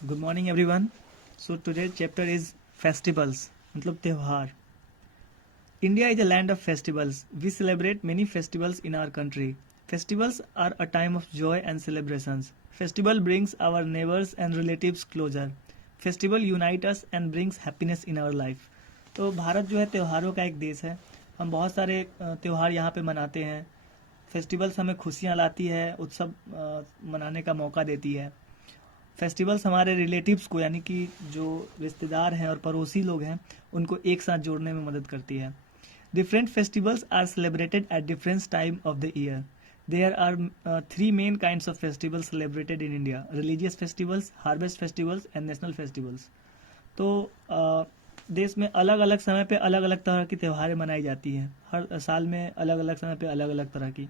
Good morning everyone. So today's chapter is festivals मतलब त्योहार. India is a land of festivals. We celebrate many festivals in our country. Festivals are a time of joy and celebrations. Festival brings our neighbors and relatives closer. Festival unite us and brings happiness in our life. तो भारत जो है त्योहारों का एक देश है. हम बहुत सारे त्योहार यहाँ पे मनाते हैं. फेस्टिवल्स हमें खुशियाँ लाती है, उत्सव मनाने का मौका देती है. फेस्टिवल्स हमारे रिलेटिव्स को यानी कि जो रिश्तेदार हैं और पड़ोसी लोग हैं उनको एक साथ जोड़ने में मदद करती है. Different festivals are celebrated at different time of the year. There are three main kinds of festivals celebrated in India: religious festivals, harvest festivals and national festivals. तो देश में अलग अलग समय पे अलग अलग तरह की त्योहारें मनाई जाती हैं. हर साल में अलग अलग समय पे अलग अलग तरह की.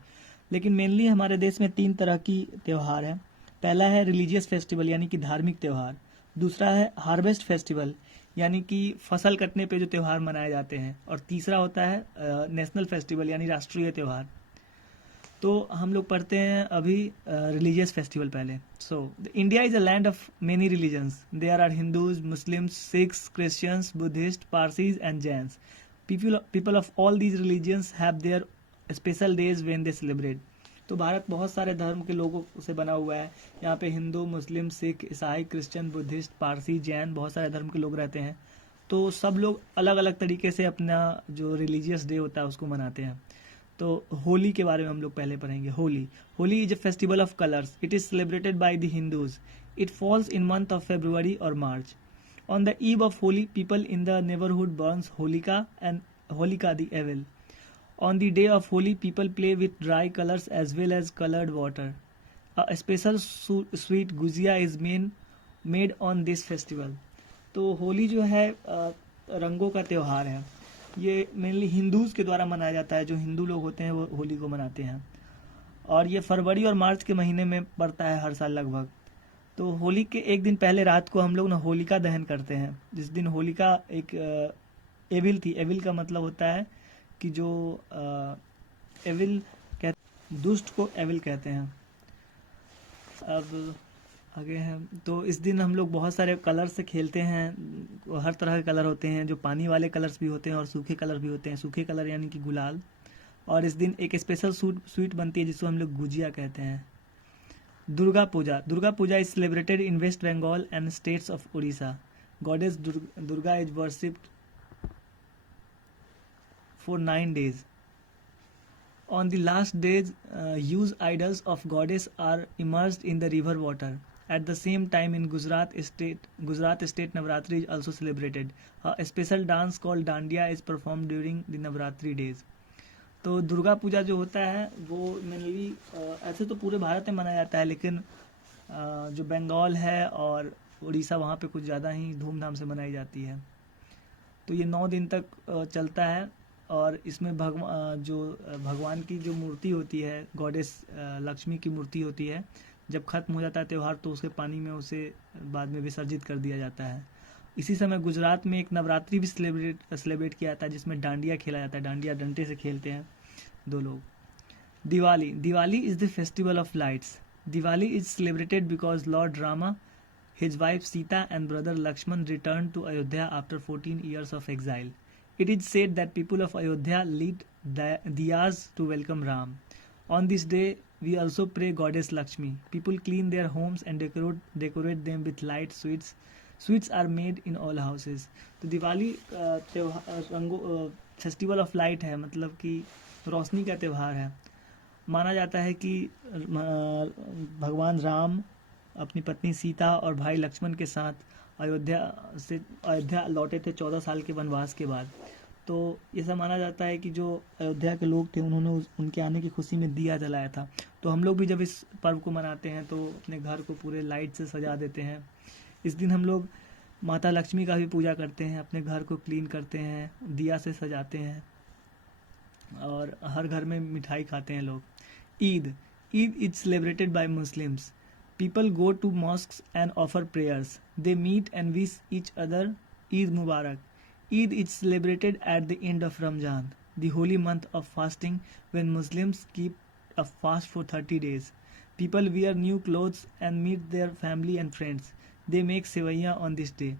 लेकिन मेनली हमारे देश में तीन तरह की त्योहार हैं. पहला है रिलीजियस फेस्टिवल यानी कि धार्मिक त्यौहार. दूसरा है हार्वेस्ट फेस्टिवल यानी कि फसल कटने पे जो त्यौहार मनाए जाते हैं. और तीसरा होता है नेशनल फेस्टिवल यानी राष्ट्रीय त्यौहार. तो हम लोग पढ़ते हैं अभी रिलीजियस फेस्टिवल पहले. So India is a land of many religions. There are Hindus, Muslims, Sikhs, Christians, Buddhist, Parsis and Jains. People of all these religions have their special days when they celebrate. तो भारत बहुत सारे धर्म के लोगों से बना हुआ है. यहाँ पे हिंदू, मुस्लिम, सिख, ईसाई, क्रिश्चियन, बुद्धिस्ट, पारसी, जैन, बहुत सारे धर्म के लोग रहते हैं. तो सब लोग अलग अलग तरीके से अपना जो रिलीजियस डे होता है उसको मनाते हैं. तो होली के बारे में हम लोग पहले पढ़ेंगे. Holi is a festival of colours. It is celebrated by the Hindus. It falls in month of February और March. On the eve of Holi people in the neighbourhood burns Holika and Holika the evil. On the day of Holi, people play with dry colors as well as colored water. A special sweet gujia is made on this festival. तो होली जो है रंगों का त्यौहार है. ये mainly Hindus के द्वारा मनाया जाता है. जो हिंदू लोग होते हैं वो होली को मनाते हैं. और ये फरवरी और मार्च के महीने में पड़ता है हर साल लगभग. तो होली के एक दिन पहले रात को हम लोग ना होलिका दहन करते हैं. जिस दिन होलिका एक एविल थी. एविल का मतलब होता है कि जो एविल कहते, दुष्ट को एविल कहते हैं. अब आगे हैं. तो इस दिन हम लोग बहुत सारे कलर से खेलते हैं. हर तरह के कलर होते हैं. जो पानी वाले कलर्स भी होते हैं और सूखे कलर भी होते हैं. सूखे कलर यानी कि गुलाल. और इस दिन एक स्पेशल स्वीट बनती है जिसको हम लोग गुजिया कहते हैं. Durga Puja is celebrated in West Bengal and states of Orissa. Goddess Durga is worshipped for 9 days. On the last days, huge idols of goddess are immersed in the river water. At the same time, in Gujarat state Navratri is also celebrated. A special dance called Dandiya is performed during the Navratri days. तो दुर्गा पूजा जो होता है वो mainly ऐसे तो पूरे भारत में मनाया जाता है, लेकिन जो बंगाल है और उड़ीसा वहाँ पे कुछ ज़्यादा ही धूमधाम से मनाई जाती है. तो ये 9 दिन तक चलता है. और इसमें भगवान की जो मूर्ति होती है, गॉडेस लक्ष्मी की मूर्ति होती है, जब ख़त्म हो जाता है त्यौहार तो उसके पानी में उसे बाद में विसर्जित कर दिया जाता है. इसी समय गुजरात में एक नवरात्रि भी सेलिब्रेट किया जाता है जिसमें डांडिया खेला जाता है. डांडिया डंडे से खेलते हैं दो लोग. Diwali is the festival of lights. Diwali is celebrated because Lord Rama, his wife Sita and brother Lakshman returned to Ayodhya after 14 years of exile. It is said that people of Ayodhya lit diyas to welcome Ram. On this day, we also pray goddess Lakshmi. People clean their homes and decorate them with light sweets. Sweets are made in all houses. तो Diwali festival of light है, मतलब कि रोशनी का त्यौहार है. माना जाता है कि भगवान राम अपनी पत्नी सीता और भाई लक्ष्मण के साथ अयोध्या लौटे थे 14 साल के वनवास के बाद. तो ऐसा माना जाता है कि जो अयोध्या के लोग थे उन्होंने उनके आने की खुशी में दिया जलाया था. तो हम लोग भी जब इस पर्व को मनाते हैं तो अपने घर को पूरे लाइट से सजा देते हैं. इस दिन हम लोग माता लक्ष्मी का भी पूजा करते हैं, अपने घर को क्लीन करते हैं, दिया से सजाते हैं और हर घर में मिठाई खाते हैं लोग. Eid is celebrated bye Muslims. People go to mosques and offer prayers. They meet and wish each other Eid Mubarak. Eid is celebrated at the end of Ramzan, the holy month of fasting when Muslims keep a fast for 30 days. People wear new clothes and meet their family and friends. They make सेवैयाँ on this day.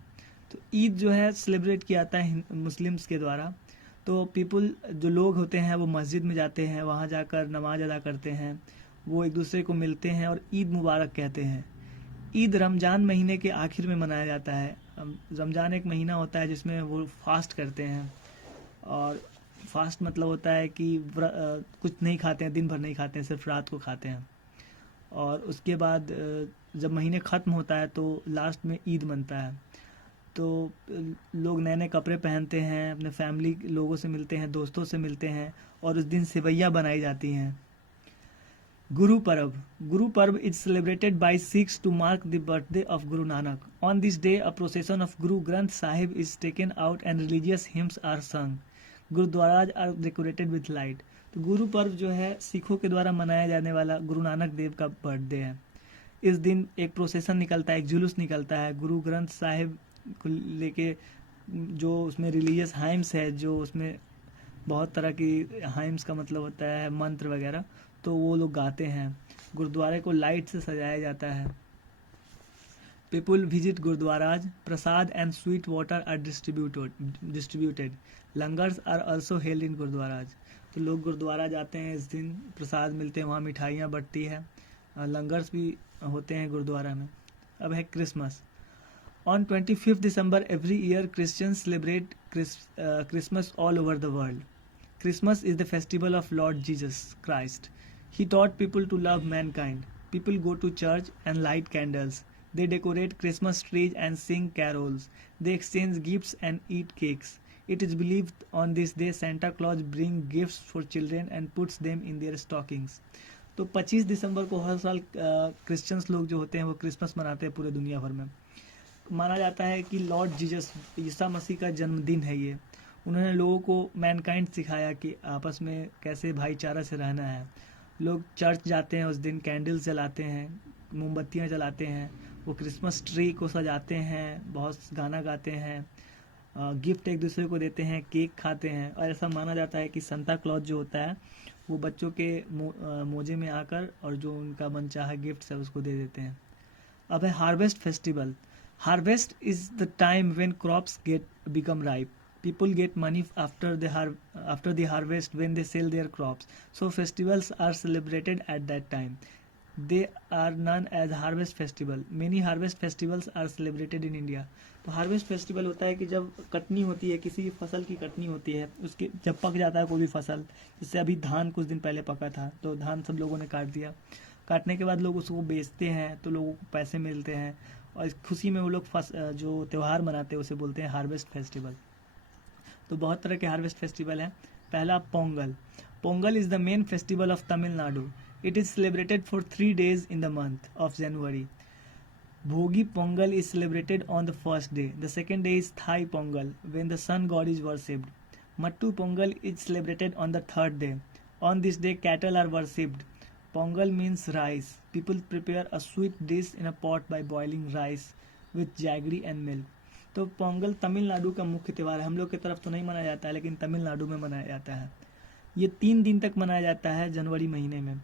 तो ईद जो है celebrate किया जाता है Muslims के द्वारा. तो people जो लोग होते हैं वो मस्जिद में जाते हैं, वहाँ जाकर नमाज अदा करते हैं, वो एक दूसरे को मिलते हैं और ईद मुबारक कहते हैं. ईद रमज़ान महीने के आखिर में मनाया जाता है. रमज़ान एक महीना होता है जिसमें वो फास्ट करते हैं, और फास्ट मतलब होता है कि कुछ नहीं खाते हैं, दिन भर नहीं खाते हैं, सिर्फ रात को खाते हैं. और उसके बाद जब महीने ख़त्म होता है तो लास्ट में ईद मनता है. तो लोग नए नए कपड़े पहनते हैं, अपने फैमिली लोगों से मिलते हैं, दोस्तों से मिलते हैं, और उस दिन सेवैयाँ बनाई जाती हैं. Guru Parv. Guru Parv is celebrated by Sikhs to mark the birthday of Guru Nanak. On this day, a procession of Guru Granth Sahib is taken out and religious hymns are sung. Gurudwaras are decorated with light. तो गुरु पर्व जो है सिखों के द्वारा मनाया जाने वाला गुरु नानक देव का बर्थडे है. इस दिन एक प्रोसेसन निकलता है, एक जुलूस निकलता है गुरु ग्रंथ साहिब को लेके, जो उसमें रिलीजियस हाइम्स है, जो उसमें बहुत तरह की हाइम्स का मतलब होता है मंत्र वगैरह, तो वो लोग गाते हैं. गुरुद्वारे को लाइट से सजाया जाता है. People visit gurdwaras. Prasad and sweet water are distributed. Langars are also held in gurdwaras. तो लोग गुरुद्वारा जाते हैं, इस दिन प्रसाद मिलते हैं, वहाँ मिठाइयाँ बंटती है, लंगर्स भी होते हैं गुरुद्वारा में. अब है Christmas. On 25th December every year Christians celebrate Christmas all over the world. Christmas is the festival of Lord Jesus Christ. He taught people to love mankind. People go to church and light candles. They decorate Christmas trees and sing carols. They exchange gifts and eat cakes. It is believed on this day Santa Claus brings gifts for children and puts them in their stockings. तो 25 दिसंबर को हर साल Christians लोग जो होते हैं वो Christmas मनाते हैं पूरे दुनिया भर में. माना जाता है कि लॉर्ड जीसस ईसा मसीह का जन्मदिन है ये. उन्होंने लोगों को मैनकाइंड सिखाया कि आपस में कैसे भाईचारा से रहना है. लोग चर्च जाते हैं, उस दिन कैंडल्स जलाते हैं, मोमबत्तियाँ जलाते हैं, वो क्रिसमस ट्री को सजाते हैं, बहुत गाना गाते हैं, गिफ्ट एक दूसरे को देते हैं, केक खाते हैं. और ऐसा माना जाता है कि संता क्लॉज जो होता है वो बच्चों के मोजे में आकर और जो उनका मनचाहा गिफ्ट है उसको दे देते हैं. अब है harvest festival. Harvest is the time when crops become ripe. People get money after the harvest when they sell their crops. So festivals are celebrated at that time. They are known as harvest festival. Many harvest festivals are celebrated in India. तो harvest festival होता है कि जब कटनी होती है, किसी भी फसल की कटनी होती है, उसके जब पक जाता है कोई भी फसल, जैसे अभी धान कुछ दिन पहले पका था, तो धान सब लोगों ने काट दिया. काटने के बाद लोग उसको बेचते हैं तो लोगों को पैसे मिलते हैं, और इस खुशी में वो लोग जो त्यौहार मनाते हैं उसे बोलते हैं हार्वेस्ट फेस्टिवल. तो बहुत तरह के हार्वेस्ट फेस्टिवल हैं. पहला Pongal. Pongal is the main festival of Tamil Nadu. It is celebrated for 3 days in the month of January. Bhogi Pongal is celebrated on the first day. The second day is Thai Pongal, when the sun god is worshipped. Mattu Pongal is celebrated on the third day. On this day, cattle are worshipped. Pongal means rice. People prepare a sweet dish in a pot by boiling rice with jaggery and milk. तो पोंगल तमिलनाडु का मुख्य त्यौहार है. हम लोग की तरफ तो नहीं मनाया जाता है, लेकिन तमिलनाडु में मनाया जाता है. ये 3 दिन तक मनाया जाता है जनवरी महीने में.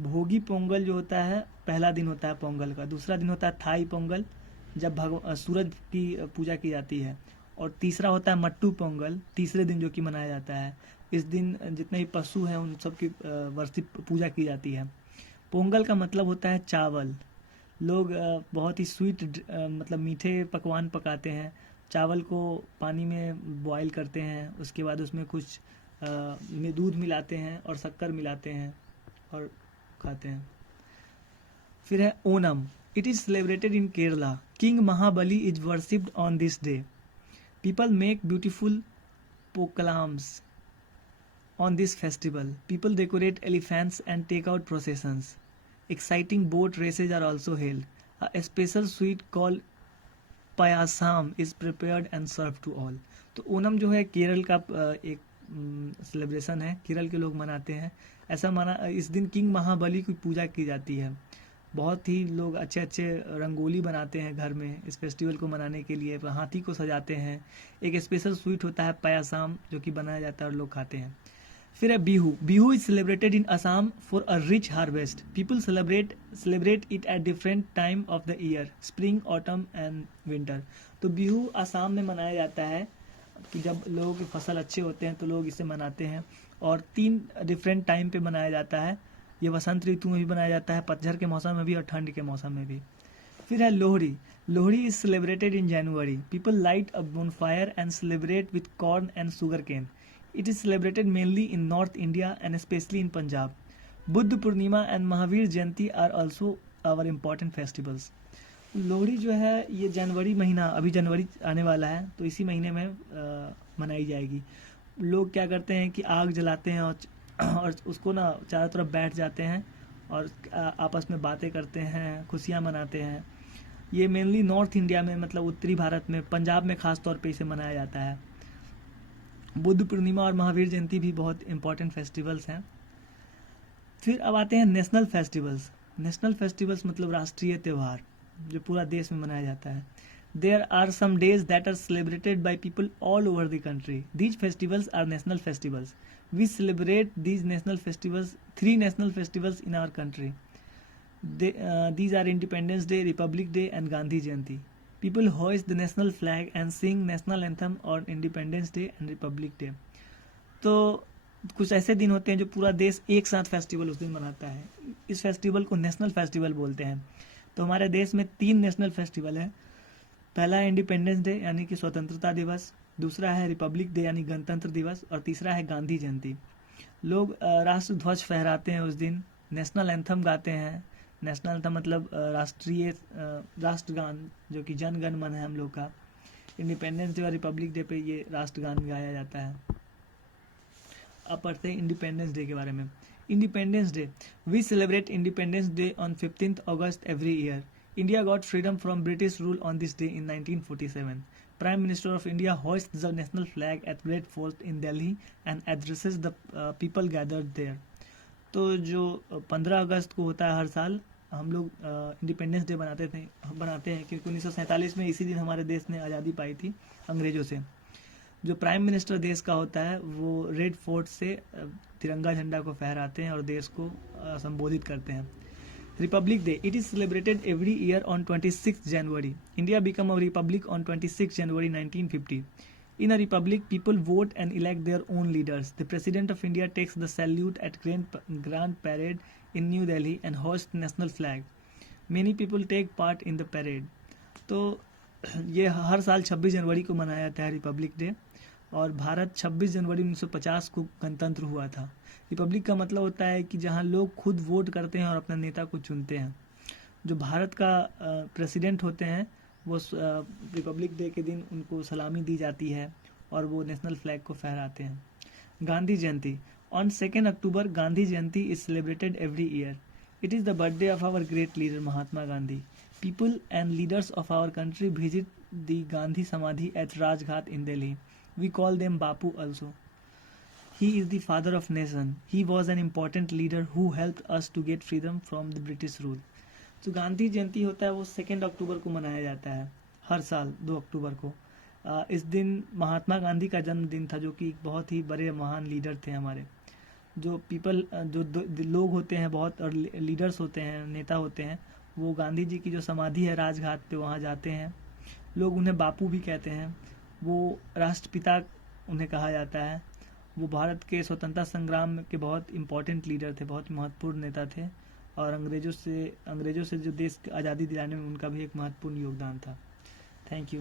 भोगी पोंगल जो होता है पहला दिन होता है पोंगल का. दूसरा दिन होता है थाई पोंगल, जब सूरज की पूजा की जाती है. और तीसरा होता है मट्टू पोंगल, तीसरे दिन जो कि मनाया जाता है. इस दिन जितने भी पशु हैं उन सब की वर्षिप पूजा की जाती है. पोंगल का मतलब होता है चावल. लोग बहुत ही स्वीट मतलब मीठे पकवान पकाते हैं. चावल को पानी में बॉईल करते हैं, उसके बाद उसमें कुछ दूध मिलाते हैं और शक्कर मिलाते हैं और खाते हैं. फिर है Onam. It is celebrated in Kerala. King Mahabali is worshipped on this day. People make beautiful pookalams. On this festival, people decorate elephants and take out processions. Exciting boat races are also held. A special sweet called payasam is prepared and served to all. तो ओनम जो है केरल का एक celebration है, केरल के लोग मनाते हैं. ऐसा माना इस दिन किंग महाबली की पूजा की जाती है. बहुत ही लोग अच्छे अच्छे रंगोली बनाते हैं घर में इस फेस्टिवल को मनाने के लिए. हाथी को सजाते हैं. एक स्पेशल स्वीट होता है पयासाम जो कि बनाया जाता है और लोग खाते हैं. फिर है Bihu. Bihu is celebrated in Assam for a rich harvest. People celebrate it at different time of the year, spring, autumn and winter. तो बिहू असम में मनाया जाता है कि जब लोगों की फसल अच्छे होते हैं तो लोग इसे मनाते हैं, और 3 डिफरेंट टाइम पे मनाया जाता है. ये वसंत ऋतु में भी मनाया जाता है, पतझड़ के मौसम में भी और ठंड के मौसम में भी. फिर है Lohri. Lohri is celebrated in January. People light a bonfire and celebrate with corn and sugarcane. It is celebrated mainly in North India and especially in Punjab. Buddha Purnima and Mahavir Jayanti are also our important festivals. Lohri जो है ये जनवरी महीना, अभी जनवरी आने वाला है तो इसी महीने में मनाई जाएगी. लोग क्या करते हैं कि आग जलाते हैं और उसको ना चारों तरफ बैठ जाते हैं और आपस में बातें करते हैं, खुशियाँ मनाते हैं. ये मेनली नॉर्थ इंडिया में, मतलब उत्तरी भारत में, पंजाब में खास तौर पे इसे मनाया जाता है. बुद्ध पूर्णिमा और महावीर जयंती भी बहुत इंपॉर्टेंट फेस्टिवल्स हैं. फिर अब आते हैं नेशनल फेस्टिवल्स. नेशनल फेस्टिवल्स मतलब राष्ट्रीय त्यौहार जो पूरा देश में मनाया जाता है. There are some days that are celebrated by people all over the country. These festivals are national festivals. We celebrate these national festivals, 3 national festivals in our country. These are Independence Day, Republic Day and Gandhi Jayanti. People hoist the national flag and sing national anthem on Independence Day and Republic Day. तो कुछ ऐसे दिन होते हैं जो पूरा देश एक साथ फेस्टिवल उस दिन मनाता है. इस फेस्टिवल को नेशनल फेस्टिवल बोलते हैं. तो हमारे देश में 3 नेशनल फेस्टिवल हैं. पहला है इंडिपेंडेंस डे यानी कि स्वतंत्रता दिवस, दूसरा है रिपब्लिक डे यानी गणतंत्र दिवस, और तीसरा है गांधी जयंती. लोग राष्ट्र ध्वज फहराते हैं उस दिन, नेशनल एंथम गाते हैं. नेशनल एंथम मतलब राष्ट्रीय राष्ट्रगान जो कि जन गण मन है हम लोग का. इंडिपेंडेंस डे और रिपब्लिक डे पे ये राष्ट्रगान गाया जाता है. अब पढ़ते हैं इंडिपेंडेंस डे के बारे में. Independence Day. We celebrate Independence Day on 15th August every year. India got freedom from British rule on this day in 1947. Prime Minister of India hoists the national flag at Red Fort in Delhi and addresses the people gathered there. तो जो 15 अगस्त को होता है हर साल, हम लोग independence day बनाते हैं क्योंकि 1947 में इसी दिन हमारे देश ने आज़ादी पाई थी अंग्रेज़ों से. जो प्राइम मिनिस्टर देश का होता है वो रेड फोर्ट से तिरंगा झंडा को फहराते हैं और देश को संबोधित करते हैं. Republic day. It is celebrated every year on 26 January. India become a republic on 26 January 1950. In a republic, people vote and elect their own leaders. The President of India takes the salute at Grand Parade in New Delhi and hoists national flag. Many people take part in the parade. तो ये हर साल 26 जनवरी को मनाया जाता है Republic day, और भारत 26 जनवरी 1950 को गणतंत्र हुआ था. रिपब्लिक का मतलब होता है कि जहाँ लोग खुद वोट करते हैं और अपने नेता को चुनते हैं. जो भारत का प्रेसिडेंट होते हैं वो रिपब्लिक डे के दिन उनको सलामी दी जाती है और वो नेशनल फ्लैग को फहराते हैं. Gandhi Jayanti. On 2 October Gandhi Jayanti is celebrated every year. It is the birthday of our great leader Mahatma Gandhi. People and leaders of our country visit the Gandhi Samadhi at Rajghat in Delhi. We call them Bapu also. He is the father of nation. He was an important leader who helped us to get freedom from the British rule. जो गांधी जयंती होता है वो 2 अक्टूबर को मनाया जाता है हर साल 2 अक्टूबर को. इस दिन महात्मा गांधी का जन्मदिन था जो कि एक बहुत ही बड़े महान लीडर थे हमारे. जो लोग होते हैं बहुत, और लीडर्स होते हैं, नेता होते हैं, वो गांधी जी की जो समाधि है राजघाट पे वहाँ जाते हैं. लोग उन्हें बापू भी कहते हैं. वो राष्ट्रपिता उन्हें कहा जाता है. वो भारत के स्वतंत्रता संग्राम के बहुत इम्पोर्टेंट लीडर थे, बहुत महत्वपूर्ण नेता थे, और अंग्रेज़ों से जो देश की आज़ादी दिलाने में उनका भी एक महत्वपूर्ण योगदान था. Thank you.